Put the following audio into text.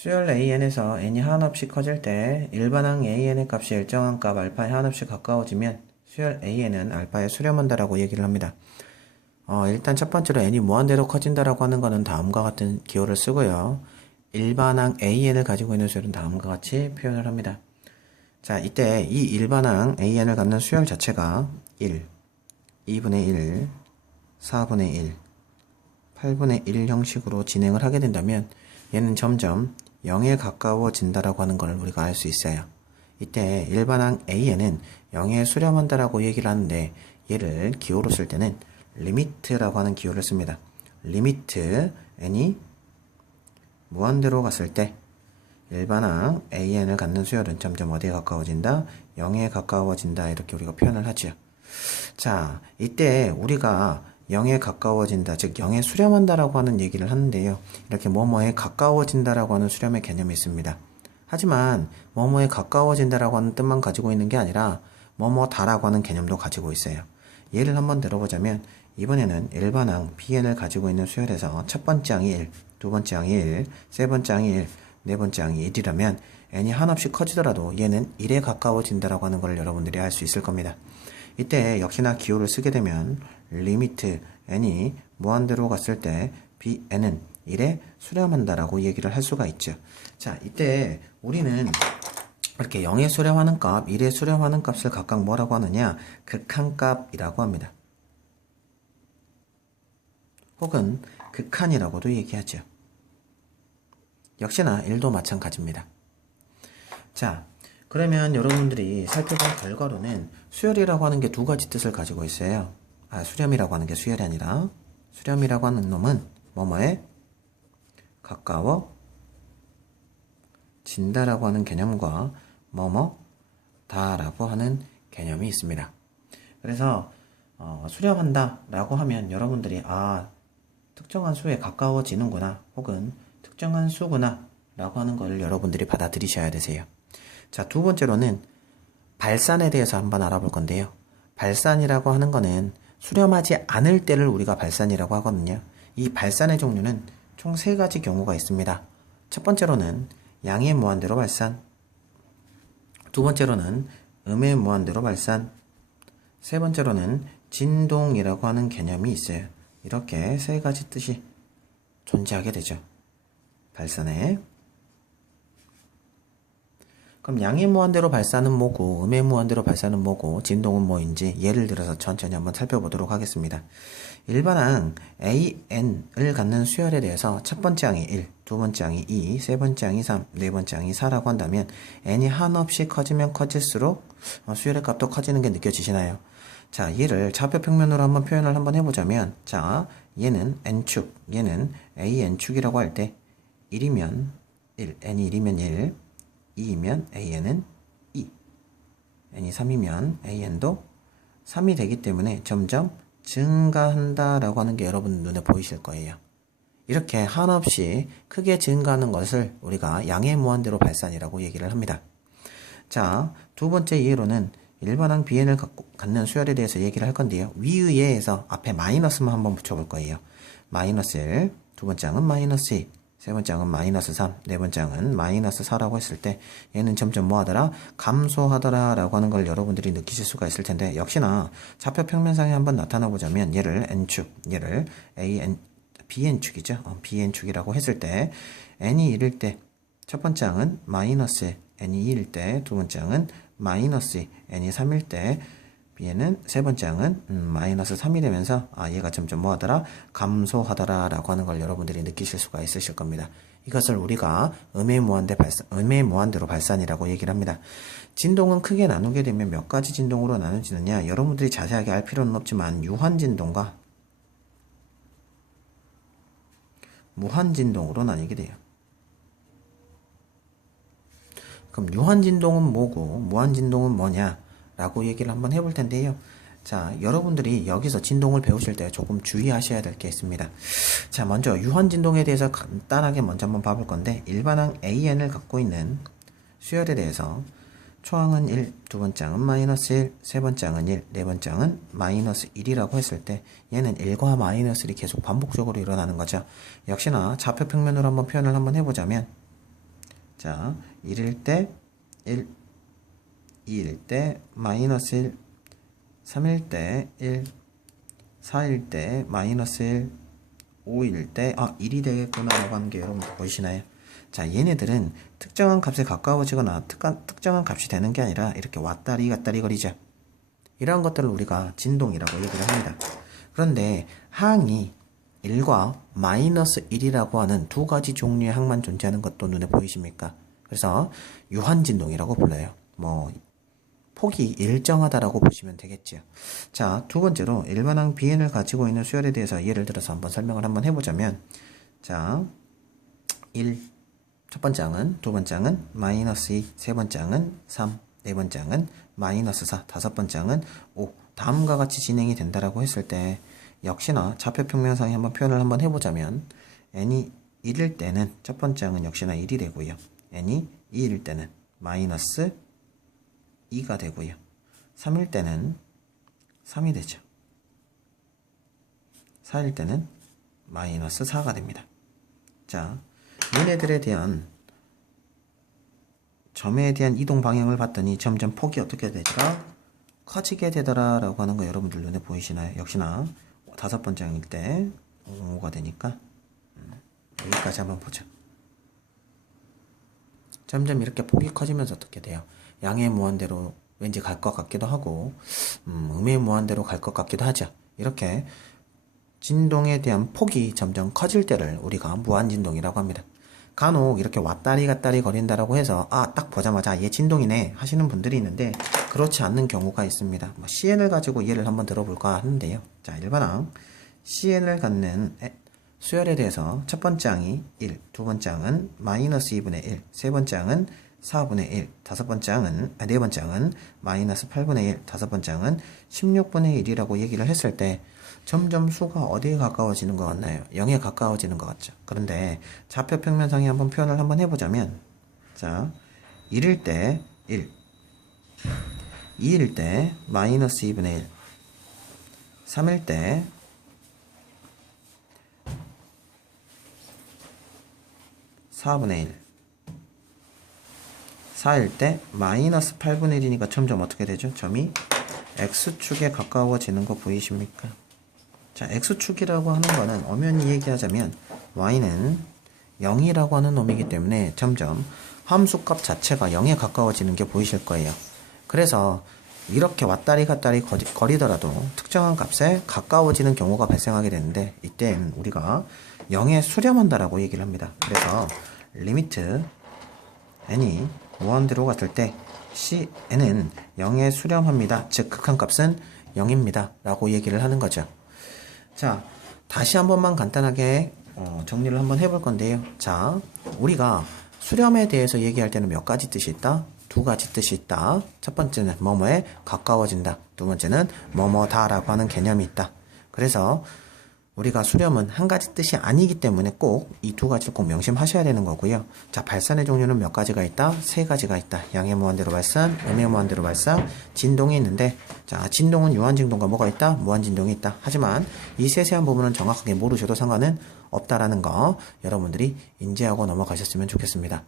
수열 AN에서 n이 한없이 커질 때 일반항 AN의 값이 일정한 값 알파에 한없이 가까워지면 수열 AN은 알파에 수렴한다라고 얘기를 합니다. 일단 첫 번째로 n이 무한대로 커진다라고 하는 것은 다음과 같은 기호를 쓰고요. 일반항 AN을 가지고 있는 수열은 다음과 같이 표현을 합니다. 자, 이때 이 일반항 AN을 갖는 수열 자체가 1, 2분의 1, 4분의 1, 8분의 1 형식으로 진행을 하게 된다면 얘는 점점 0에 가까워진다라고 하는 걸 우리가 알 수 있어요. 이때 일반항 AN은 0에 수렴한다라고 얘기를 하는데 얘를 기호로 쓸 때는 리미트라고 하는 기호를 씁니다. 리미트 n이 무한대로 갔을 때 일반항 AN을 갖는 수열은 점점 어디에 가까워진다? 0에 가까워진다. 이렇게 우리가 표현을 하죠. 자, 이때 우리가 0에 가까워진다, 즉 0에 수렴한다라고 하는 얘기를 하는데요. 이렇게 뭐뭐에 가까워진다라고 하는 수렴의 개념이 있습니다. 하지만 뭐뭐에 가까워진다라고 하는 뜻만 가지고 있는 게 아니라 뭐뭐다라고 하는 개념도 가지고 있어요. 예를 한번 들어보자면 이번에는 일반항 BN을 가지고 있는 수열에서 첫 번째 항이 1, 두 번째 항이 1, 세 번째 항이 1, 네 번째 항이 1이라면 n이 한없이 커지더라도 얘는 1에 가까워진다라고 하는 걸 여러분들이 알 수 있을 겁니다. 이때 역시나 기호를 쓰게 되면 리미트 n이 무한대로 갔을 때 bn은 1에 수렴한다라고 얘기를 할 수가 있죠. 자, 이때 우리는 이렇게 0에 수렴하는 값, 1에 수렴하는 값을 각각 뭐라고 하느냐? 극한값이라고 합니다. 혹은 극한이라고도 얘기하죠. 역시나 1도 마찬가지입니다. 자, 그러면 여러분들이 살펴본 결과로는 수열이라고 하는 게 두 가지 뜻을 가지고 있어요. 수렴이라고 하는 게 수열이 아니라 수렴이라고 하는 놈은 뭐뭐에 가까워진다라고 하는 개념과 뭐뭐다라고 하는 개념이 있습니다. 그래서 수렴한다라고 하면 여러분들이 특정한 수에 가까워지는구나 혹은 특정한 수구나 라고 하는 걸 여러분들이 받아들이셔야 되세요. 자, 두 번째로는 발산에 대해서 한번 알아볼 건데요. 발산이라고 하는 거는 수렴하지 않을 때를 우리가 발산이라고 하거든요. 이 발산의 종류는 총 세 가지 경우가 있습니다. 첫 번째로는 양의 무한대로 발산, 두 번째로는 음의 무한대로 발산, 세 번째로는 진동이라고 하는 개념이 있어요. 이렇게 세 가지 뜻이 존재하게 되죠. 발산에. 그럼 양의 무한대로 발산은 뭐고 음의 무한대로 발산은 뭐고 진동은 뭐인지 예를 들어서 천천히 한번 살펴보도록 하겠습니다. 일반항 AN을 갖는 수열에 대해서 첫 번째 항이 1, 두 번째 항이 2, 세 번째 항이 3, 네 번째 항이 4라고 한다면 n이 한없이 커지면 커질수록 수열의 값도 커지는 게 느껴지시나요? 자, 얘를 좌표 평면으로 한번 표현을 한번 해보자면, 자, 얘는 n축, 얘는 AN축이라고 할 때 1이면 1, n이 1이면 1, 2이면 AN은 2, n이 3이면 AN도 3이 되기 때문에 점점 증가한다라고 하는 게 여러분 눈에 보이실 거예요. 이렇게 한없이 크게 증가하는 것을 우리가 양의 무한대로 발산이라고 얘기를 합니다. 자, 두 번째 예로는 일반항 BN을 갖는 수열에 대해서 얘기를 할 건데요. 위의 예에서 앞에 마이너스만 한번 붙여볼 거예요. 마이너스 1, 두 번째 항은 마이너스 2, 세 번째 항은 마이너스 3, 네 번째 항은 마이너스 4라고 했을 때 얘는 점점 뭐하더라? 감소하더라 라고 하는 걸 여러분들이 느끼실 수가 있을 텐데 역시나 좌표 평면상에 한번 나타나 보자면 얘를 n축, 얘를 bn축이죠. bn축이라고 했을 때 n이 1일 때 첫 번째 항은 마이너스 n이 2일 때 두 번째 항은 마이너스 n이 3일 때 bn은 세 번째 항은 마이너스 3이 되면서 얘가 점점 뭐하더라? 감소하더라 라고 하는 걸 여러분들이 느끼실 수가 있으실 겁니다. 이것을 우리가 음의 무한대로 발산이라고 얘기를 합니다. 진동은 크게 나누게 되면 몇 가지 진동으로 나눠지느냐? 여러분들이 자세하게 알 필요는 없지만 유한진동과 무한진동으로 나뉘게 돼요. 그럼 유한진동은 뭐고 무한진동은 뭐냐 라고 얘기를 한번 해볼 텐데요. 자, 여러분들이 여기서 진동을 배우실 때 조금 주의하셔야 될 게 있습니다. 자, 먼저 유한진동에 대해서 간단하게 먼저 한번 봐볼 건데 일반항 AN을 갖고 있는 수열에 대해서 초항은 1, 두 번째 항은 마이너스 1, 세 번째 항은 1, 네 번째 항은 마이너스 1이라고 했을 때 얘는 1과 마이너스 1이 계속 반복적으로 일어나는 거죠. 역시나 좌표 평면으로 한번 표현을 한번 해보자면 자, 1일 때 1, 2일 때 마이너스 1, 3일 때 1, 4일 때 마이너스 1, 5일 때 1이 되겠구나 라고 하는 게 여러분들 보이시나요? 자, 얘네들은 특정한 값에 가까워지거나 특정한 값이 되는 게 아니라 이렇게 왔다리 갔다리 거리죠. 이러한 것들을 우리가 진동이라고 얘기를 합니다. 그런데 항이 1과 마이너스 1이라고 하는 두 가지 종류의 항만 존재하는 것도 눈에 보이십니까? 그래서 유한진동이라고 불러요. 폭이 일정하다라고 보시면 되겠지요. 자, 두 번째로 일반항 Bn을 가지고 있는 수열에 대해서 예를 들어서 한번 설명을 한번 해보자면, 자, 1, 첫 번째 항은, 두 번째 항은 마이너스 2, 세 번째 항은 3, 네 번째 항은 마이너스 4, 다섯 번째 항은 5. 다음과 같이 진행이 된다라고 했을 때 역시나 좌표평면상에 한번 표현을 한번 해보자면 n이 1일 때는 첫 번째 항은 역시나 1이 되고요. n이 2일 때는 마이너스 2가 되고요. 3일 때는 3이 되죠. 4일 때는 마이너스 4가 됩니다. 자, 얘네들에 대한 점에 대한 이동 방향을 봤더니 점점 폭이 어떻게 되더라? 커지게 되더라 라고 하는 거 여러분들 눈에 보이시나요? 역시나 다섯 번째 항일 때 5가 되니까 여기까지 한번 보죠. 점점 이렇게 폭이 커지면서 어떻게 돼요? 양의 무한대로 왠지 갈 것 같기도 하고 음의 무한대로 갈 것 같기도 하죠. 이렇게 진동에 대한 폭이 점점 커질 때를 우리가 무한진동이라고 합니다. 간혹 이렇게 왔다리 갔다리 거린다라고 해서 딱 보자마자 얘 진동이네 하시는 분들이 있는데 그렇지 않는 경우가 있습니다. CN을 가지고 예를 한번 들어볼까 하는데요. 자, 일반항 CN을 갖는 수열에 대해서 첫 번째 항이 1, 두 번째 항은 마이너스 2분의 1, 세 번째 항은 4분의 1, 다섯 번째 항은, 네 번째 항은 마이너스 8분의 1, 다섯 번째 항은 16분의 1이라고 얘기를 했을 때 점점 수가 어디에 가까워지는 것 같나요? 0에 가까워지는 것 같죠. 그런데 좌표 평면상에 한번 표현을 한번 해보자면, 자, 1일 때 1, 2일 때 마이너스 2분의 1, 3일 때 4분의 1, 4일 때 마이너스 8분의 1이니까 점점 어떻게 되죠? 점이 X축에 가까워지는 거 보이십니까? 자, X축이라고 하는 거는 엄연히 얘기하자면 Y는 0이라고 하는 놈이기 때문에 점점 함수값 자체가 0에 가까워지는 게 보이실 거예요. 그래서 이렇게 왔다리 갔다리 거리더라도 특정한 값에 가까워지는 경우가 발생하게 되는데 이때는 우리가 0에 수렴한다라고 얘기를 합니다. 그래서 리미트 n이 무한대로 갔을 때 n은 0에 수렴합니다. 즉 극한값은 0입니다. 라고 얘기를 하는 거죠. 자, 다시 한 번만 간단하게 정리를 한번 해볼 건데요. 자, 우리가 수렴에 대해서 얘기할 때는 몇 가지 뜻이 있다? 두 가지 뜻이 있다. 첫 번째는 뭐뭐에 가까워진다. 두 번째는 뭐뭐다 라고 하는 개념이 있다. 그래서 우리가 수렴은 한 가지 뜻이 아니기 때문에 꼭 이 두 가지를 꼭 명심하셔야 되는 거고요. 자, 발산의 종류는 몇 가지가 있다? 세 가지가 있다. 양의 무한대로 발산, 음의 무한대로 발산, 진동이 있는데, 자, 진동은 유한진동과 뭐가 있다? 무한진동이 있다. 하지만 이 세세한 부분은 정확하게 모르셔도 상관은 없다라는 거 여러분들이 인지하고 넘어가셨으면 좋겠습니다.